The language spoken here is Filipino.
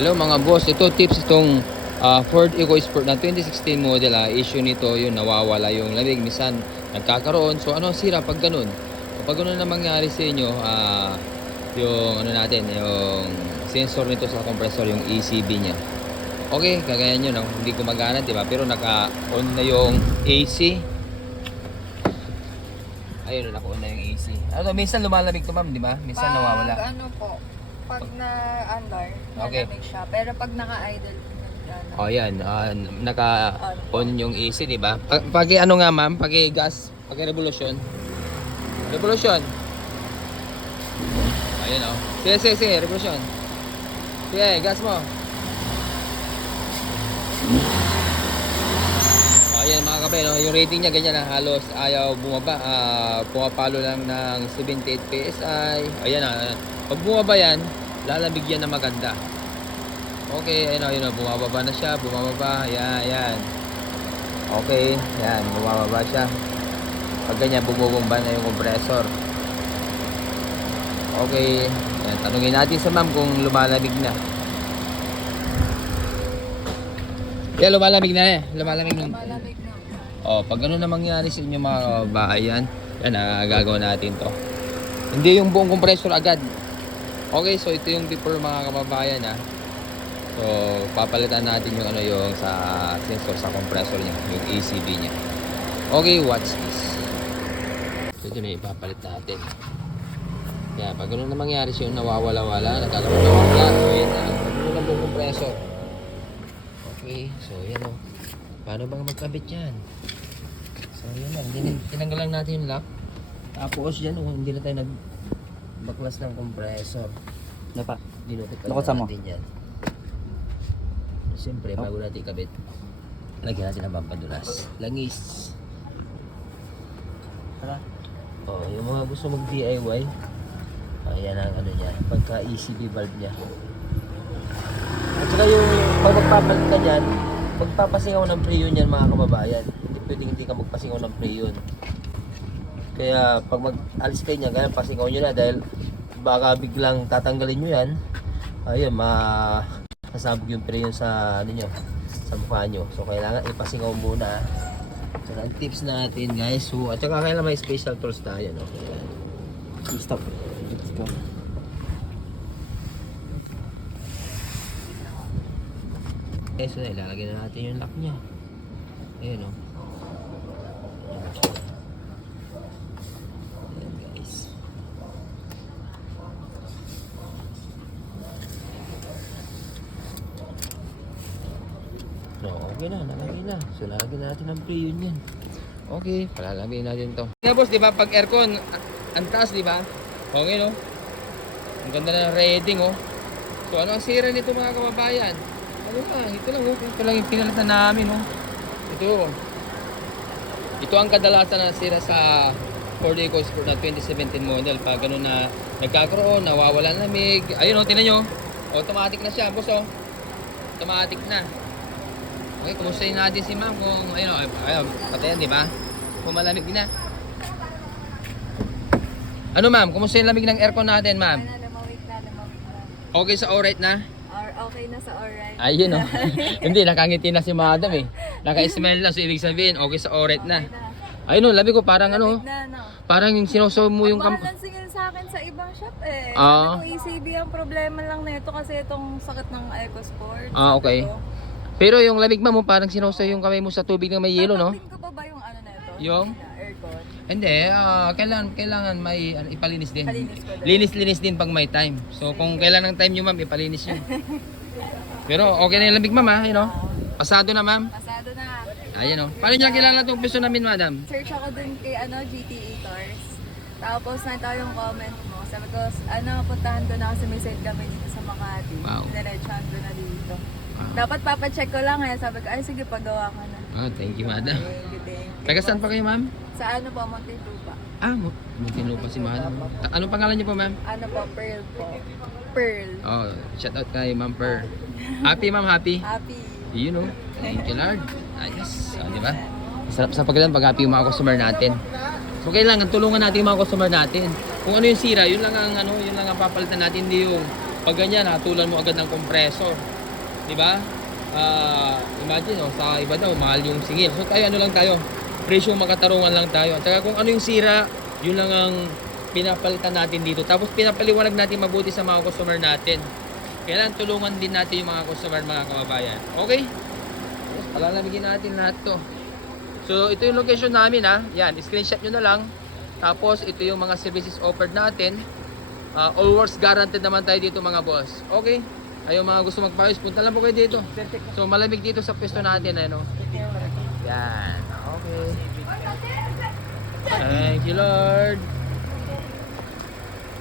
Hello mga boss, ito tips itong Ford EcoSport na 2016 model. Issue nito yung nawawala yung lamig, minsan nagkakaroon. So ano sira pag ganun? Kapag ganun na mangyari sa inyo, yung ano natin, yung sensor nito sa compressor, yung ECB nya. Okay, kagaya nyo, no? Hindi gumagana, di ba? Pero naka-on na yung AC. Ayun, naka-on na yung AC. Ano, minsan lumalamig to, ma'am, di ba? Minsan nawawala. Ano po, pag na-under, Okay. malamig siya. Pero pag naka-idle, ano, Oh, yan. Naka-on yung AC, di ba? Pag ano nga, ma'am, pag gas, pag revolution. Revolution. Ayan, oh. Sige, revolution. Sige, gas mo. Oh, ayan, mga kabay, no? Yung rating niya, ganyan na. Halos ayaw bumaba. Pumapalo lang ng 78 PSI. Ayan, pag bumaba yan, lalamig yan na maganda. Okay, ayun, bumababa na siya, bumababa, yan. Okay, yan, bumababa siya. Pag ganyan, bumubumba na yung compressor. Okay, yan, tanungin natin sa ma'am kung lumalamig na. Yan, lumalamig na eh. Lumalamig na. malamig na. Oh, pag ano na mangyari sa inyo mga kabahayan, yan, gagawin natin to. Hindi yung buong compressor agad. Okay, so ito yung before mga kababayan So, papalitan natin yung yung sa sensor sa compressor niya, yung ECB niya. Okay, watch this. So, ito may ipapalit natin. Kaya, pag ano na mangyari siya, nawawala-wala, nagkakaroon ng wala. So, yan na. Ano na buong compressor. Okay, so yan o. Paano bang magkabit yan? So, yan lang. Tinanggal lang natin yung lock. Tapos, yan hindi na tayo nagbaklas ng compressor. Dinutot natin yan. Siyempre, bago natin ikabit, lagyan natin ng pampadulas. Langis. Oh, yung mga gusto mag-DIY, ayan ang ano niya, pagka-ECB valve niya. At saka yung pag magpapalit ka dyan, magpapasingaw ng preyon yan mga kababayan. Hindi pwedeng hindi ka magpasingaw ng preyon. Kaya pag mag-alis kayo niya, ganyan pasingaw nyo na dahil baka biglang tatanggalin nyo yan. Ayun, sasabog yung preyon sa ano nyo, sa mukha nyo. So kailangan ipasingaw muna. So ang tips natin guys, at saka kailangan may special tools tayo, no? Stop. Let's go. Okay, so ilalagay na natin yung lock nya. Ayun, no? Ayan guys. No, okay na, nalagay na. So, lalagyan natin ng preyon yan. Okay, palalagay natin to. Nga boss, di ba, pag aircon, ang taas, di ba? Okay, no? Ang ganda na ng rating, oh. So, ano ang sira nito mga kababayan? Ano lang, ito lang, oh. Ito lang yung pinalitan namin, oh. Ito ang kadalasan na sira sa Ford EcoSport na 2017 model. Pag ganun na nagkakaroon, nawawala ng lamig. Ayun, oh, tingnan nyo. Automatic na siya, boss, oh. Automatic na. Okay, kumustahin natin si ma'am kung ayun, patayan, di ba? Kung malamig na. Ano ma'am, kumusta yung lamig ng aircon natin, ma'am? Lumawig na. Okay sa alright na? Okay na sa alright. Ayun oh. Hindi, nakangiti na si madam eh. Naka-smile lang, so ibig sabihin, okay sa alright na. Ayun oh, labi ko parang Malamig na, no? parang yung sinusaw mo yung Ang mahal lang siguro sa akin sa ibang shop eh. Ah. Sabi ko ECB ang problema lang na ito kasi itong sakit ng EcoSport. Okay. Pero yung lamig ma'am, parang sinusaw yung kamay mo sa tubig na may yelo, no? Tatakbin ko pa ba yung ano na ito? Yung? Aircon. Hindi, kailangan may ipalinis din. Palinis ko din. Linis din pag may time. So kung kailan ng time nyo ma'am, ipalinis yun. Pero okay na yung lamig ma'am, Pasado na ma'am. Pasado na. Ayun oh. Paano niya kilala itong piso namin madam? Search ako dun kay GTE Tours. Tapos nakita yung comment mo. Sabi ko, puntahan ko na kasi may site kami dito sa Makati. Wow. Diretsuhan ko na dito. Dapat papacheck ko lang sabi ko, ay sige pagawa ka na. Thank you madam. Thank you. Taga saan pa kayo ma'am? Sa po, Montelupa. Muntinlupa si madam. Anong pangalan niyo po ma'am? Pearl po. Pearl. Oh, shout out kay ma'am Per. Happy ma'am, happy? Happy. You know. Thank you Lord. Ayos. Di ba? Sarap sa pagkalan pag happy yung mga customer natin. So kailangan tulungan natin yung mga customer natin. Kung ano yung sira, yun lang ang papalitan natin, hindi yung Pag ganyan, hatulan mo agad ng compressor. Di ba? Imagine, sa iba daw, mahal yung singil. So tayo, ano lang tayo, presyo makatarungan lang tayo. At saka kung ano yung sira, yun lang ang pinapalitan natin dito. Tapos pinapaliwanag natin mabuti sa mga customer natin. Kailangan tulungan din natin yung mga customer, mga kababayan. Okay? Yes, palalamigin natin lahat to. So ito yung location namin ha. Yan, screenshot nyo na lang. Tapos ito yung mga services offered natin. All works guaranteed naman tayo dito mga boss. Okay? Ayaw mga gusto magpayos, punta lang po kayo dito. So malamig dito sa pwesto natin. Ano? Yan. Okay. Thank you Lord.